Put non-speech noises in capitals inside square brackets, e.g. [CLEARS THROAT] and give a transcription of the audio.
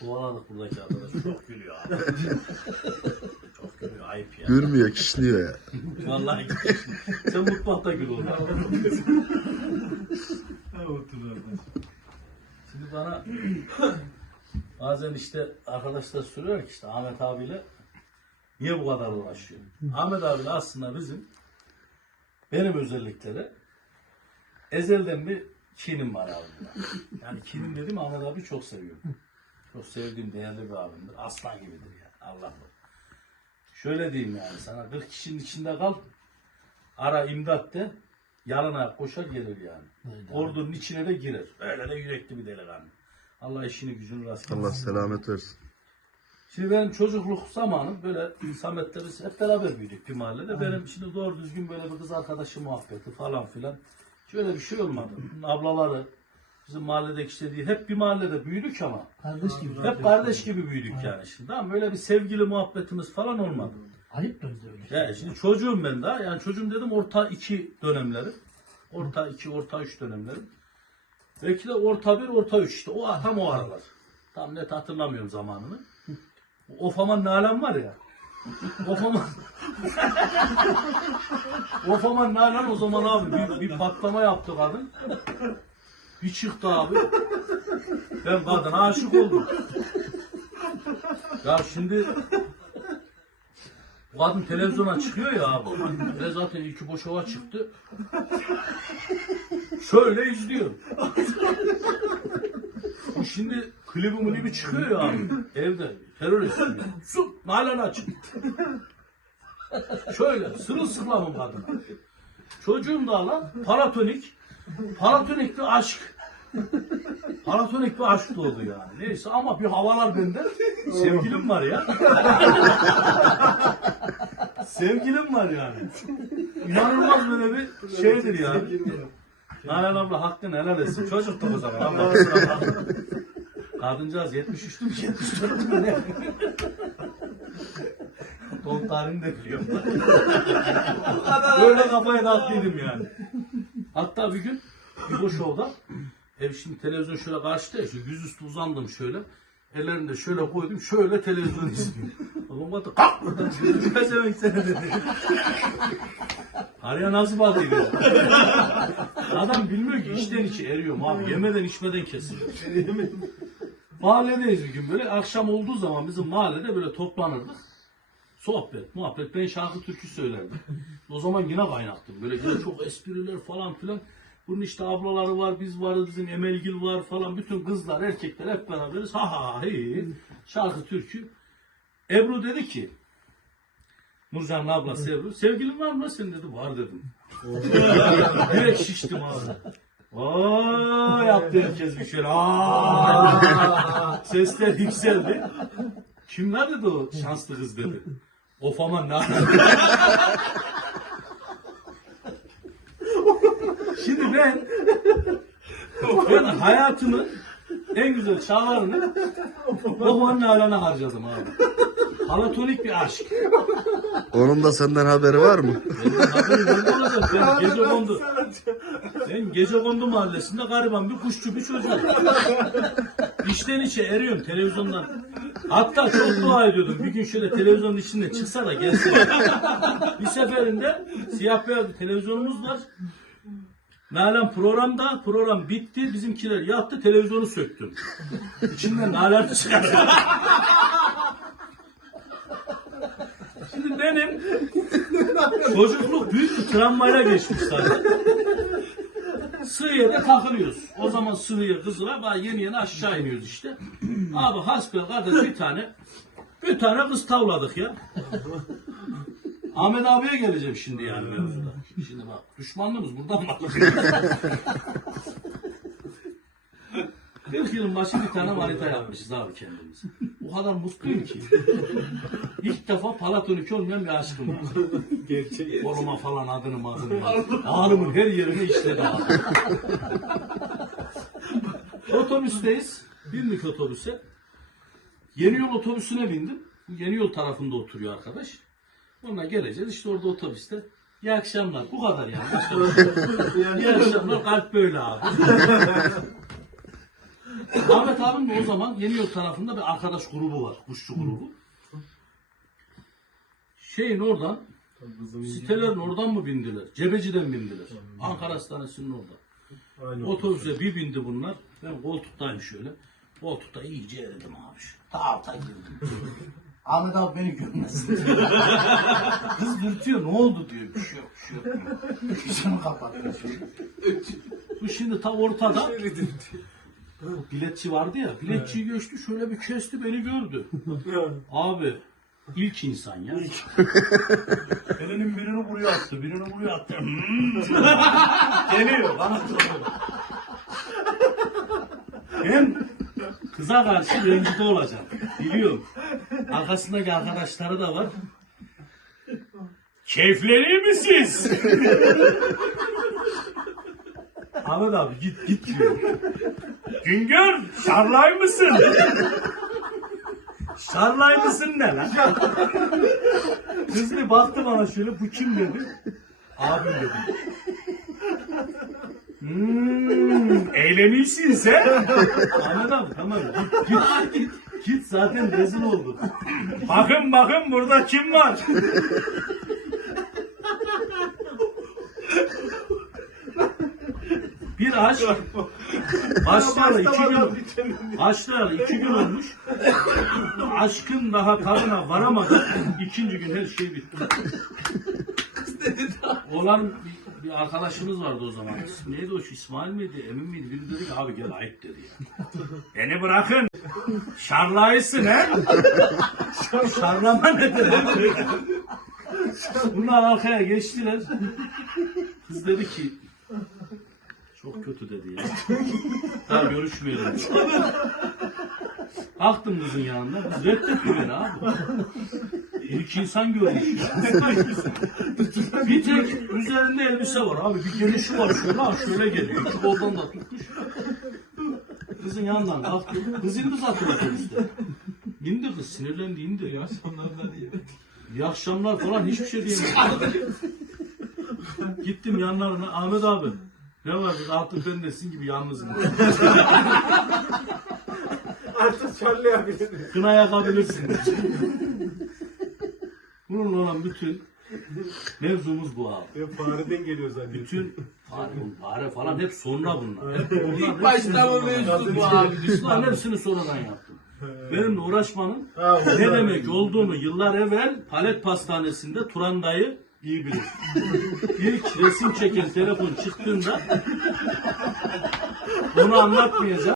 Kovaladık buradaki arkadaş. Çok gülüyor abi. Çok gülüyor. Ayıp ya. Gülmüyor, kişniyor ya. Vallahi Sen mutfakta gül oğlum. Şimdi bana bazen işte arkadaşlar soruyor ki işte Ahmet abiyle niye bu kadar uğraşıyor? Ahmet abiyle aslında bizim benim özellikleri ezelden bir kinim var abimle. Yani kinim dedim Ahmet abi çok seviyorum. Çok sevdiğim değerli bir abimdir. Aslan gibidir yani. Allah Şöyle diyeyim yani sana 40 kişinin içinde kal ara imdat de yarın ayak koşar gelir yani. Ordunun içine de girer. Öyle de yürekli bir delikanlı. Allah işini gücünü rast Allah selamet versin. Şimdi benim çocukluk zamanım böyle Samet'le biz hep beraber büyüdük bir mahallede. Benim şimdi doğru düzgün böyle bir kız arkadaşı muhabbeti falan filan. Şöyle bir şey olmadı. Ablaları, bizim mahalledeki işte değil. Hep bir mahallede büyüdük ama. Kardeş gibi. Hep kardeş gibi büyüdük yani şimdi. Ama böyle bir sevgili muhabbetimiz falan olmadı. Ayıp bize öyle. Ya şimdi çocuğum ben daha. Yani çocuğum dedim orta iki dönemleri. Orta iki, orta üç dönemleri. Belki de orta bir, orta üç işte. O tam o aralar. Tam net hatırlamıyorum zamanını. Ofaman Nalan var ya. Ofaman [LAUGHS] Ofaman Nalan o zaman abi bir, bir patlama yaptı kadın. Bir çıktı abi. Ben kadına aşık oldum. Ya şimdi bu kadın televizyona çıkıyor ya abi. Ve zaten iki boş hava çıktı. Şöyle izliyor. Bu şimdi klibi mulibi çıkıyor ya abi. Evde terörist. Su, nalan açık. Şöyle sırılsıklamım kadına. Çocuğum da lan paratonik. Paratonik bir aşk. Paratonik bir aşk doğdu yani. Neyse ama bir havalar bende. Sevgilim var ya. Sevgilim var yani. İnanılmaz böyle bir şeydir yani. Nalan abla hakkını helal etsin. Çocuktuk o zaman. Abla kusura bakma. Kadıncağız 73'tü mü 74'tü mü ne? Doğum tarihini de biliyorum. Böyle kafaya dağıttıydım yani. Hatta bir gün bir boş şovda ev şimdi televizyon şöyle karşıda ya, şu yüzüstü uzandım şöyle. Ellerini de şöyle koydum, şöyle televizyon izliyorum. [LAUGHS] Babam baktı, kalk buradan. Pezevenk seni dedi. Araya nasıl bağlıydı? Adam bilmiyor ki içten içe eriyorum abi. Yemeden içmeden kesiliyor. Mahalledeyiz bir gün böyle. Akşam olduğu zaman bizim mahallede böyle toplanırdık. Sohbet, muhabbet. Ben şarkı türkü söylerdim. O zaman yine kaynaktım. Böyle yine [LAUGHS] çok espriler falan filan. Bunun işte ablaları var, biz varız, bizim Emelgil var falan. Bütün kızlar, erkekler hep beraberiz. Ha ha hi. Şarkı türkü. Ebru dedi ki, Nurcan'ın ablası Ebru, sevgilin var mı senin dedi. Var dedim. [LAUGHS] Direkt şiştim abi. Aa yaptı herkes bir şey. Aa! [LAUGHS] Sesler yükseldi. Kimler dedi o şanslı kız dedi. Of aman ne Şimdi ben ben hayatımın en güzel çağlarını Ofan'ın alana harcadım abi. Halatonik bir aşk. Onun da senden haberi var mı? Haberi nerede olacak? Ben gece kondu. Ben gece kondu mahallesinde gariban bir kuşçu bir çocuk. İçten içe eriyorum televizyondan. Hatta çok dua ediyordum. Bir gün şöyle televizyonun içinde çıksa da gelse. bir seferinde siyah beyaz bir televizyonumuz var. Nalan programda, program bitti. Bizimkiler yattı, televizyonu söktüm. İçinden nalan çıkardı. Şimdi benim çocukluk büyük bir travmayla geçmiş zaten. Sığıya da takılıyoruz. O zaman sığıya kızıla yeni yeni aşağı iniyoruz işte. [CLEARS THROAT] Abi hasbel kardeş bir tane bir tane kız tavladık ya. Ahmet abiye geleceğim şimdi yani mevzuda. Şimdi bak düşmanlığımız buradan başlıyor. 40 [LAUGHS] yılın başı bir tane manita yapmışız abi kendimize. O kadar mutluyum ki. [LAUGHS] İlk defa platonik olmayan bir aşkım var. Gerçek. Koluma falan adını adını. Ağrımın her yerine işledi abi. [LAUGHS] Otobüsteyiz. Bindik otobüse. Yeni yol otobüsüne bindim. Bu yeni yol tarafında oturuyor arkadaş. Onunla geleceğiz. İşte orada otobüste. İyi akşamlar. Bu kadar yani. [LAUGHS] İyi akşamlar. Kalp böyle abi. Ahmet abim de o zaman Yeni Yol tarafında bir arkadaş grubu var. Kuşçu grubu. Şeyin oradan sitelerin oradan mı bindiler? Cebeci'den bindiler. Ankara Hastanesi'nin orada. Otobüse bir bindi bunlar. Ben koltuktayım şöyle. Koltukta iyice eridim abi. Ta alta girdim. [LAUGHS] Ahmet abi beni görmesin. [LAUGHS] Kız dürtüyor ne oldu diyor. Bir şey yok bir şey yok. [LAUGHS] kapattım şöyle. Bu şimdi tam ortada. Biletçi vardı ya. Biletçiyi göçtü şöyle bir kesti beni gördü. Abi ilk insan ya. Elinin birini buraya attı, birini buraya attı. Hmm. Geliyor bana soruyor. Hem kıza karşı rencide olacak. Biliyorum. Arkasındaki arkadaşları da var. Keyifleri mi siz? Ahmet abi git git diyor. Güngör şarlay mısın? şarlay mısın ne lan? Kız bir baktı bana şöyle bu kim dedi. Abim dedi. Hmm, eğleniyorsun sen. Abi tamam git git. git. Git zaten rezil oldu. Bakın bakın burada kim var? Bir aşk başlayalı iki gün başlayalı iki gün olmuş. Aşkın daha tadına varamadan ikinci gün her şey bitti. Olan bir, bir arkadaşımız vardı o zaman. Neydi o? İsmail miydi? Emin miydi? Biri dedi ki abi gel ayıp dedi ya. Beni bırakın. Şarlayısın he? Şarlama nedir? Bunlar arkaya geçtiler. Kız dedi ki kötü dedi ya. Daha görüşmeyelim. Kalktım kızın yanında. Kız reddetti beni abi. İlk insan görmüş ya. bir tek üzerinde elbise var abi. Bir gelişi var şöyle ha şöyle geliyor. İki koldan da tutmuş. Kızın yanından kalktı. Kız indi zaten otobüste. İndi kız sinirlendi indi. İyi akşamlar diye. İyi akşamlar falan hiçbir şey diyemedi. Gittim yanlarına Ahmet abi. Ne dedi artık ben gibi yalnızım. Artık çallayabilirim. Kına yakabilirsin. Bununla olan bütün mevzumuz bu abi. Ya fareden geliyor zaten. Bütün fare, fare falan hep sonra bunlar. Hep bunlar İlk başta mı mevzu bu abi? Bunların hepsini sonradan yaptım. Benimle uğraşmanın Ha, ne demek olduğunu yıllar evvel Palet Pastanesi'nde Turan dayı iyi bilir. İlk resim çeken telefon çıktığında onu anlatmayacağım.